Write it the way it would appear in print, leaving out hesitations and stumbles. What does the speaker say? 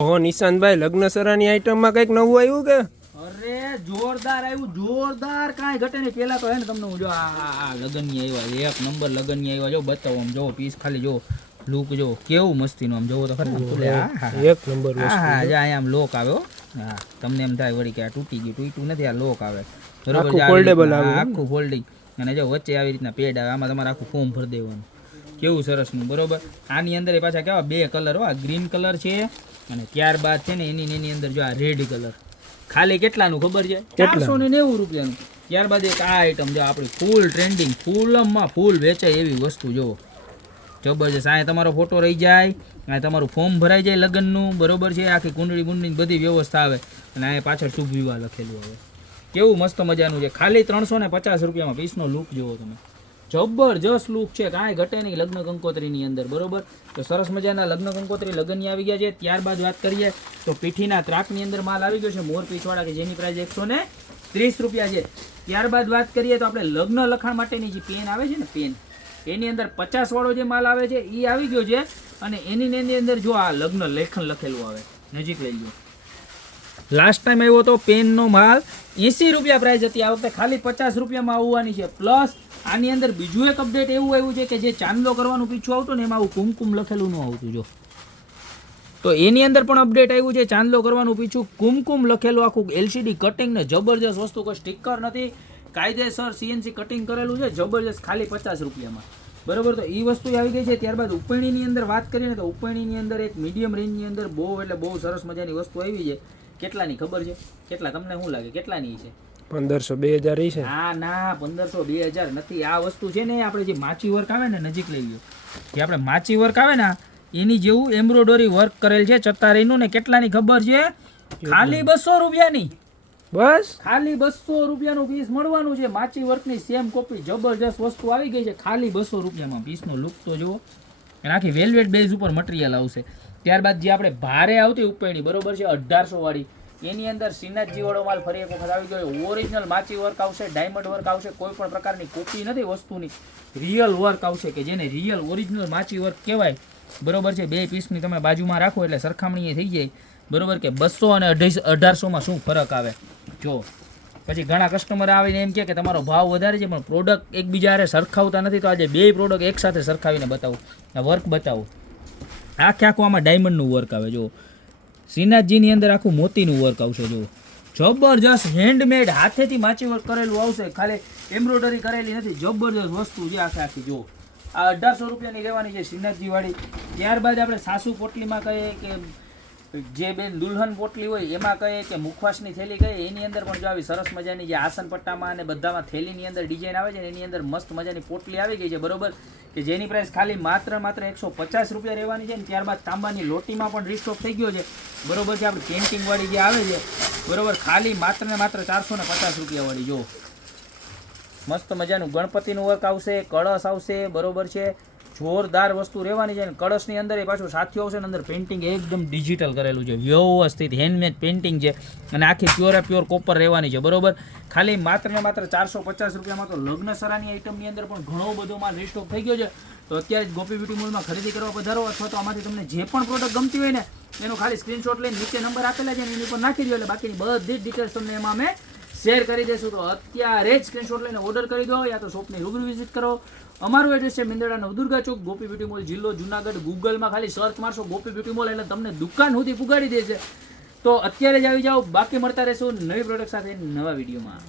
ઓ નિશાંતભાઈ, લગ્ન સરાની આઈટમમાં કઈક નવું આવ્યું કે? અરે જોરદાર આવ્યું, જોરદાર, કાંઈ ઘટે નહીં. પેલા તો હે ને તમને હું જો આ લગનની આવ્યા, એક નંબર લગનની આવ્યા, જો બતાવો આમ, જો પીસ ખાલી જો લુક જો કેવું મસ્તીનું, આમ જોવો તો ખરી. એક નંબર હા જો અહીંયા આમ લોક આવ્યો. હા, તમને એમ થાય વળી કે આ તૂટી ગયું, તૂટ્યું નથી, આ લોક આવે બરોબર, ફોલ્ડેબલ આવે, આખું ફોલ્ડિંગ. અને જો વચ્ચે આવી રીતના પેડ આવે, આમાં તમારે આખું ફોર્મ ભરી દેવાનું, કેવું સરસનું બરોબર. આની અંદર પાછા કેવા બે કલર હો, આ ગ્રીન કલર છે અને ત્યારબાદ છે ને એની અંદર જો આ રેડ કલર. ખાલી કેટલાનું ખબર છે? 490 રૂપિયાનું. ત્યારબાદ એક આ આઈટમ જો આપણી ફૂલ ટ્રેન્ડિંગ, ફૂલમાં ફૂલ વેચાય એવી વસ્તુ જો જબરજસ્ત. આ તમારો ફોટો રહી જાય, આ તમારું ફોર્મ ભરાઈ જાય લગ્નનું બરોબર છે, આખી કુંડળી બુંડળી બધી વ્યવસ્થા આવે અને આ પાછળ શુભ વિવાહ લખેલું આવે. કેવું મસ્ત મજાનું છે, ખાલી 350 રૂપિયામાં. પીસનો લુક જુઓ તમે, જબરજસ્ત લુક છે, કાંઈ ઘટે નહીં લગ્ન કંકોત્રીની અંદર બરોબર. તો સરસ મજાના લગ્ન કંકોત્રી લગ્નની આવી ગયા છે. ત્યારબાદ વાત કરીએ તો પીઠીના ત્રાકની અંદર માલ આવી ગયો છે, મોર પીઠવાળા, કે જેની પ્રાઇસ 130 રૂપિયા છે. ત્યારબાદ વાત કરીએ તો આપણે લગ્ન લખાણ માટેની જે પેન આવે છે ને, પેન, એની અંદર 50 વાળો જે માલ આવે છે એ આવી ગયો છે. અને એની અંદર જો આ લગ્ન લેખન લખેલું આવે, નજીક લઈ ગયો. લાસ્ટ ટાઈમ આવ્યો તો પેનનો માલ 80 રૂપિયા પ્રાઇસ હતી, આ વખતે ખાલી 50 રૂપિયામાં આવવાની છે. પ્લસ આની અંદર બીજું એક અપડેટ એવું આવ્યું છે કે જે ચાંદલો કરવાનું પીછું આવતું ને એમાં આવું કુમકુમ લખેલું ન આવતું, જો તો એની અંદર પણ અપડેટ આવ્યું છે. ચાંદલો કરવાનું પીછું કુમકુમ લખેલું, આખું LCD કટિંગ ને જબરજસ્ત વસ્તુ, કોઈ સ્ટીકર નથી, કાયદેસર CNC કટિંગ કરેલું છે, જબરજસ્ત, ખાલી 50 રૂપિયામાં બરોબર. તો એ વસ્તુ આવી ગઈ છે. ત્યારબાદ ઉપેણીની અંદર વાત કરીએ ને તો ઉપેણીની અંદર એક મીડિયમ રેન્જની અંદર બહુ એટલે બહુ સરસ મજાની વસ્તુ આવી છે. કેટલાની ખબર છે? કેટલા તમને શું લાગે કેટલાની છે? 1500 2000 છે. હા ના, 1500 2000 નથી. આ વસ્તુ છે ને આપણે જે માચી વર્ક આવે ને, નજીક લઈ ગયો, જે આપણે માચી વર્ક આવે ને એની જેવું એમ્બ્રોઇડરી વર્ક કરેલ છે ચતારીનું. ને કેટલાની ખબર છે? ખાલી 200 રૂપિયાની. બસ ખાલી 200 રૂપિયાનું પીસ મળવાનું છે. માચી વર્કની સેમ કોપી જબરજસ્ત વસ્તુ આવી ગઈ છે, ખાલી 200 રૂપિયામાં. પીસનો લુક તો જુઓ, અને આખી વેલ્વેટ બેઝ ઉપર મટીરિયલ આવશે. ત્યારબાદ જે આપણે ભારે આવતી ઉપેણી બરોબર છે 1800 વાળી, એની અંદર શ્રીનાથજી વાળો માલ ફરી એક વખત આવી ગયો. ઓરિજિનલ માચી વર્ક આવશે, ડાયમંડ વર્ક આવશે, કોઈ પણ પ્રકારની કોપી નથી વસ્તુની, રિયલ વર્ક આવશે, કે જેને રિયલ ઓરિજિનલ માચી વર્ક કહેવાય બરોબર છે. બે પીસની તમે બાજુમાં રાખો એટલે સરખામણી થઈ જાય બરોબર, કે 200 અને 1800માં શું ફરક આવે. જો પછી ઘણા કસ્ટમર આવીને એમ કે તમારો ભાવ વધારે છે પણ પ્રોડક્ટ એકબીજા હારે સરખાવતા નથી, તો આજે બે પ્રોડક્ટ એકસાથે સરખાવીને બતાવું. આ વર્ક બતાવું, આખે આખું આમાં ડાયમંડનું વર્ક આવે, જો શ્રીનાથજીની અંદર આખું મોતીનું વર્ક આવશે, જો જબરજસ્ત હેન્ડમેડ હાથેથી માચી વર્ક કરેલું આવશે, ખાલી એમ્બ્રોઇડરી કરેલી નથી, જબરજસ્ત વસ્તુ છે આખે આખી. જો આ 1800 રૂપિયાની લેવાની છે શ્રીનાથજી વાળી. ત્યારબાદ આપણે સાસુ પોટલીમાં કહીએ કે જે બેન દુલ્હન પોટલી હોય એમાં કહીએ કે મુખવાસની થેલી કહીએ, એની અંદર પણ જો આવી સરસ મજાની જે આસન પટ્ટામાં અને બધામાં થેલીની અંદર ડિઝાઇન આવે છે ને એની અંદર મસ્ત મજાની પોટલી આવી ગઈ છે બરોબર, કે જેની પ્રાઇસ ખાલી માત્ર 150 રૂપિયા રહેવાની છે. ને ત્યારબાદ તાંબાની લોટીમાં પણ રીસ્ટોક થઈ ગયો છે બરોબર છે, આપણી પેન્ટિંગ વાળી જે આવે છે બરોબર, ખાલી માત્ર ને માત્ર 450 રૂપિયા વાળી. જો મસ્ત મજાનું ગણપતિનું વર્ક આવશે, કળશ આવશે બરોબર છે, જોરદાર વસ્તુ રહેવાની છે. કળશની અંદર એ પાછું સાથીઓ આવશે ને અંદર પેઇન્ટિંગ એકદમ ડિજિટલ કરેલું છે, વ્યવસ્થિત હેન્ડમેડ પેઇન્ટિંગ છે, અને આખી પ્યોર કોપર રહેવાની છે બરોબર. ખાલી માત્ર ને માત્ર 450 રૂપિયામાં. તો લગ્ન સરાની આઈટમની અંદર પણ ઘણો બધો માલ રીસ્ટોક થઈ ગયો છે. તો અત્યારે જ ગોપી બ્યુટી મોલમાં ખરીદી કરવા પધારો, અથવા તો આમાંથી તમને જે પણ પ્રોડક્ટ ગમતી હોય ને એનો ખાલી સ્ક્રીનશોટ લઈને નીચે નંબર આપેલા છે એની ઉપર નાખી દો, એટલે બાકીની બધી જ ડિટેલ્સ તમને એમાં અમે શેર કરી દઈશું. તો અત્યારે જ સ્ક્રીનશોટ લઈને ઓર્ડર કરી દો, યા તો શોપની રૂબરૂ વિઝિટ કરો. અમારું એડ્રેસ છે મિંદડા નવદુર્ગા ચોક, ગોપી બ્યુટી મોલ, જિલ્લો જુનાગઢ. ગૂગલમાં ખાલી સર્ચ મારશો ગોપી બ્યુટી મોલ એટલે તમને દુકાન સુધી પુગાડી દેશે. તો અત્યારે જ આવી જાઓ, બાકી મળતા રહેશું નવી પ્રોડક્ટ સાથે નવા વિડીયોમાં.